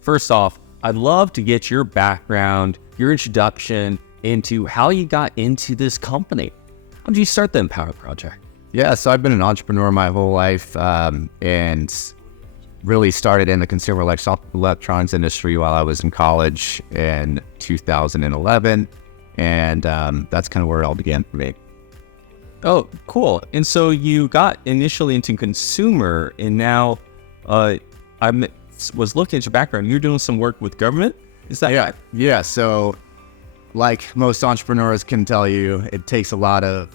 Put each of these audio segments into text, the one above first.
first off, I'd love to get your background, your introduction into how you got into this company. How did you start the Empower Project? Yeah, so I've been an entrepreneur my whole life, and really started in the consumer electronics industry while I was in college in 2011, and that's kind of where it all began for me. Oh, cool. And so you got initially into consumer, and now I was looking at your background. You're doing some work with government? Is that right? Yeah. So like most entrepreneurs can tell you, it takes a lot of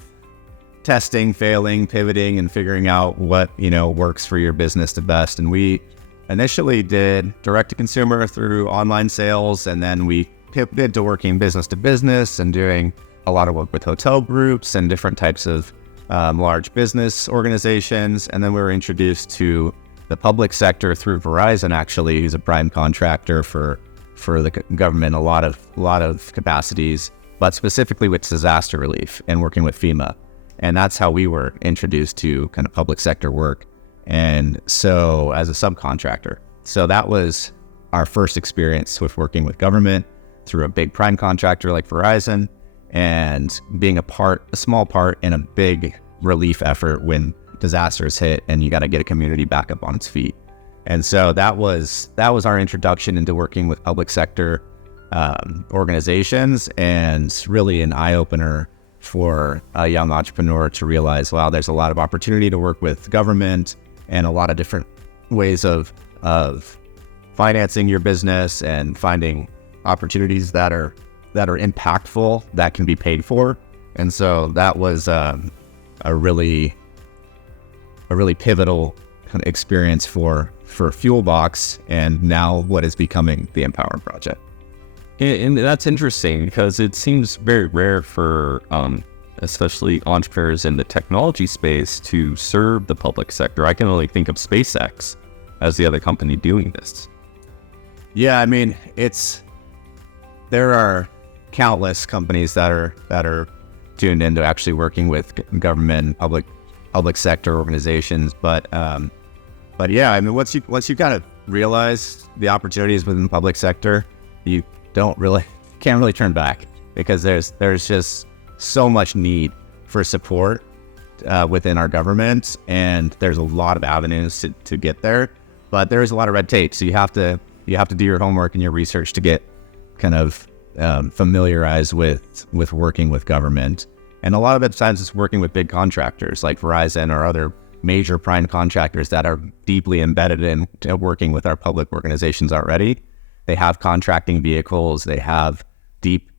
testing, failing, pivoting, and figuring out what, works for your business the best. And we initially did direct to consumer through online sales, and then we pivoted to working business to business and doing a lot of work with hotel groups and different types of large business organizations. And then we were introduced to the public sector through Verizon, actually, who's a prime contractor for the government, a lot of capacities, but specifically with disaster relief and working with FEMA. And that's how we were introduced to kind of public sector work. And so as a subcontractor, so that was our first experience with working with government through a big prime contractor like Verizon, and being a small part in a big relief effort when disasters hit and you got to get a community back up on its feet. And so that was our introduction into working with public sector organizations, and really an eye-opener for a young entrepreneur to realize, wow, there's a lot of opportunity to work with government and a lot of different ways of financing your business and finding opportunities that are impactful, that can be paid for. And so that was a really pivotal kind of experience for Fuelbox, and now what is becoming the Empower Project. And that's interesting because it seems very rare for especially entrepreneurs in the technology space to serve the public sector. I can only think of SpaceX as the other company doing this. Yeah, I mean, there are countless companies that are tuned into actually working with government, public sector organizations, but yeah, I mean, once you kind of realize the opportunities within the public sector, you can't really turn back, because there's just so much need for support within our government, and there's a lot of avenues to get there, but there is a lot of red tape. So you have to do your homework and your research to get kind of familiarized with working with government. And a lot of the times it's working with big contractors like Verizon or other major prime contractors that are deeply embedded in working with our public organizations already. They have contracting vehicles, they have deep,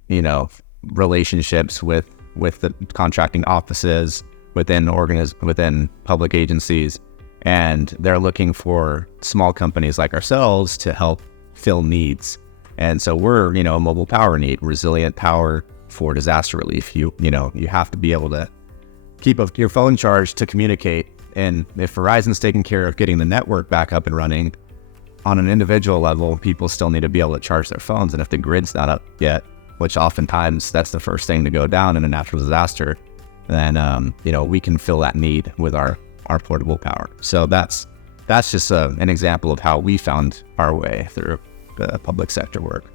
relationships with the contracting offices within public agencies, and they're looking for small companies like ourselves to help fill needs. And so we're, a mobile power need, resilient power for disaster relief. You have to be able to keep your phone charged to communicate. And if Verizon's taking care of getting the network back up and running, on an individual level, people still need to be able to charge their phones. And if the grid's not up yet, which oftentimes that's the first thing to go down in a natural disaster, then we can fill that need with our portable power. So that's just an example of how we found our way through the public sector work.